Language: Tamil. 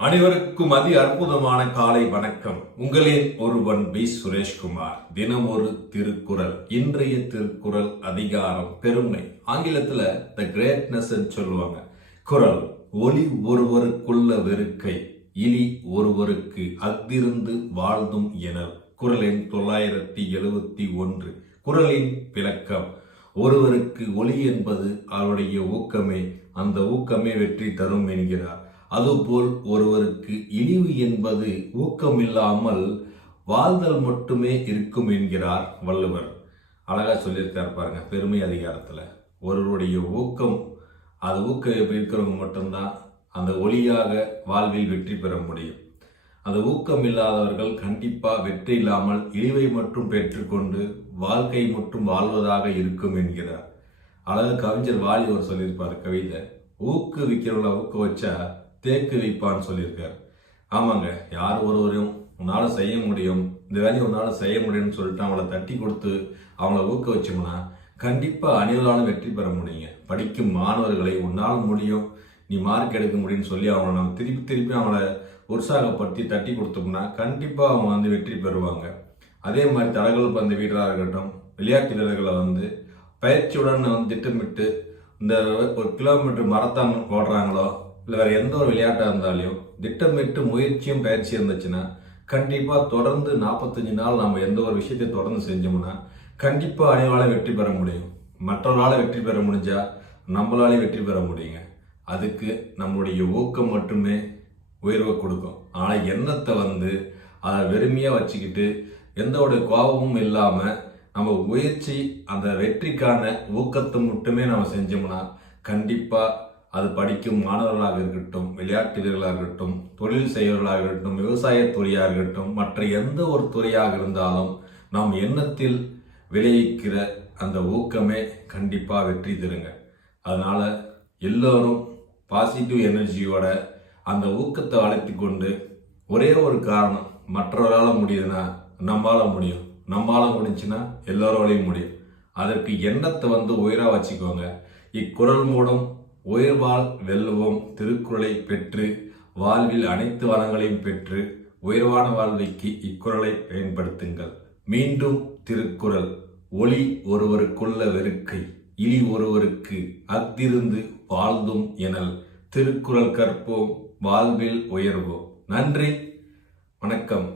அனைவருக்கும் அதி அற்புதமான காலை வணக்கம். உங்களின் ஒருவன் பி சுரேஷ்குமார். தினம் ஒரு திருக்குறள். இன்றைய திருக்குறள் அதிகாரம் பெருமை. ஆங்கிலத்துல த கிரேட்னஸ் சொல்லுவாங்க. குறள்: ஒளி ஒருவருக்குள்ள வெறுக்கை, இலி ஒருவருக்கு அஃதிருந்து வாழ்ந்தும் எனல். குறள் எண் 971. குறளின் விளக்கம்: ஒருவருக்கு ஒளி என்பது அவருடைய ஊக்கமே, அந்த ஊக்கமே வெற்றி தரும் என்கிறார். அதுபோல் ஒருவருக்கு இழிவு என்பது ஊக்கமில்லாமல் வாழ்தல் மட்டுமே இருக்கும் என்கிறார் வள்ளுவர். அழகா சொல்லியிருக்கார் பாருங்க பெருமை அதிகாரத்துல. ஒருவருடைய ஊக்கம், அது ஊக்கம் எப்படி இருக்கிறவங்க மட்டும்தான் அந்த ஒளியாக வாழ்வில் வெற்றி பெற முடியும். அந்த ஊக்கம் இல்லாதவர்கள் கண்டிப்பா வெற்றி இல்லாமல் இழிவை மட்டும் பெற்றுக்கொண்டு வாழ்க்கை மட்டும் வாழ்வதாக இருக்கும் என்கிறார். அழகு கவிஞர் வாலி அவர் சொல்லியிருப்பார் கவிதை: ஊக்குவிக்கிறவங்கள ஊக்க வச்சா தேக்கு வைப்பான்னு சொல்லியிருக்காரு. ஆமாங்க, யார் ஒருவரையும் உன்னால செய்ய முடியும், இந்த வேலையை உன்னால செய்ய முடியும்னு சொல்லிட்டு அவங்கள தட்டி கொடுத்து அவங்கள ஊக்க வச்சோம்னா கண்டிப்பா அனைவராலும் வெற்றி பெற முடியுங்க. படிக்கும் மாணவர்களை உன்னால் முடியும், நீ மார்க் எடுக்க முடியும்னு சொல்லி அவங்கள நம்ம திருப்பி அவங்கள உற்சாகப்படுத்தி தட்டி கொடுத்தோம்னா கண்டிப்பா அவங்க வெற்றி பெறுவாங்க. அதே மாதிரி தடகள பந்து வீரராக இருக்கட்டும், விளையாட்டு வீரர்களை பயிற்சியுடன் திட்டமிட்டு இந்த 1 கிலோமீட்டர் மரத்தான் ஓடுறாங்களோ இல்லை வேற எந்த ஒரு விளையாட்டாக இருந்தாலையும் திட்டமிட்டு முயற்சியும் பயிற்சி இருந்துச்சுன்னா கண்டிப்பாக தொடர்ந்து 45 நாள் நம்ம எந்த ஒரு விஷயத்தை தொடர்ந்து செஞ்சோம்னா கண்டிப்பாக அனைவரால வெற்றி பெற முடியும். மற்றவர்களால் வெற்றி பெற முடிஞ்சா நம்மளாலே வெற்றி பெற முடியுங்க. அதுக்கு நம்மளுடைய ஊக்கம் மட்டுமே உயர்வை கொடுக்கும். ஆனால் எண்ணத்தை அதை வெறுமையாக வச்சுக்கிட்டு எந்த ஒரு கோபமும் இல்லாமல் நம்ம முயற்சி அந்த வெற்றிக்கான ஊக்கத்தை மட்டுமே நம்ம செஞ்சோம்னா கண்டிப்பாக அது படிக்கும் மாணவர்களாக இருக்கட்டும், விளையாட்டு வீரர்களாக இருக்கட்டும், தொழில் செய்வர்களாக இருக்கட்டும், விவசாய துறையாக இருக்கட்டும், மற்ற எந்த ஒரு துறையாக இருந்தாலும் நாம் எண்ணத்தில் விளைவிக்கிற அந்த ஊக்கமே கண்டிப்பாக வெற்றி தருங்க. அதனால எல்லோரும் பாசிட்டிவ் எனர்ஜியோட அந்த ஊக்கத்தை வளர்த்தி கொண்டு, ஒரே ஒரு காரணம், மற்றவரால் முடியுதுன்னா நம்மளால முடியும், நம்மளால முடிஞ்சுன்னா எல்லோராலையும் முடியும். அதற்கு எண்ணத்தை உயரா வச்சுக்கோங்க. இக்குறள் மூலம் உயர்வால் வெல்லுவோம் திருக்குறளை பெற்று வாழ்வில் அனைத்து வளங்களையும் பெற்று உயர்வான வாழ்வைக்கு இக்குறளை பயன்படுத்துங்கள். மீண்டும் திருக்குறள்: ஒளி ஒருவருக்குள்ள வெறுக்கை, இலி ஒருவருக்கு அஃதிருந்து வாழ்ந்தும் எனல். திருக்குறள் கற்போம், வாழ்வில் உயர்வோம். நன்றி, வணக்கம்.